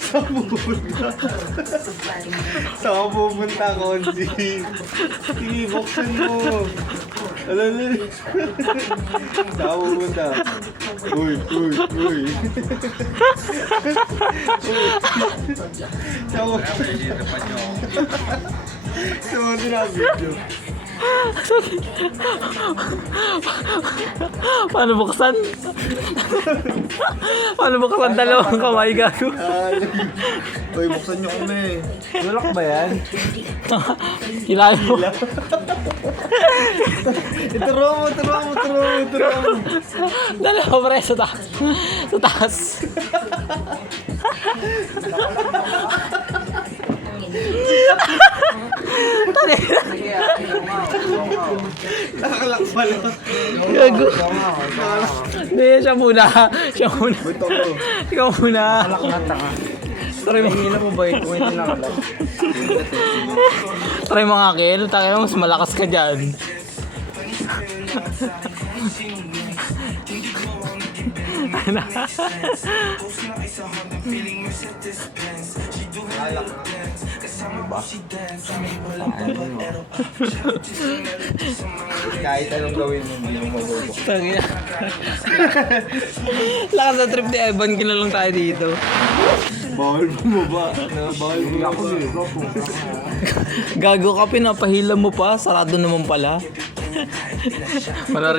Saan pupunta? Saan pupunta, Konzi? Sige, buksan mo. Alala. Saan pupunta? Uy. Saan pupunta? Saan na video? Paano buksan? Paano buksan dalawang kamay gago? Uy, buksan nyo kami. Nalak ba yan? Kilala mo? Ituro mo. Dalawa pre sa taas. Sa taas. Nakalak pala. Gago. Hindi, siya muna. Ito ko. Ikaw muna. Try mo. Hingin mo ba ito? Kung ito nakalak. Try mo nga, Kel. Tayo mo, mas malakas ka dyan. Kahit anong gawin mo, hindi mo mabubuk. Tangina. Lakas na trip ni Evan, kinalong tayo dito. Bawal bumaba. Bawal bumaba. Gago ka, pinapahila mo pa. Sarado naman pala.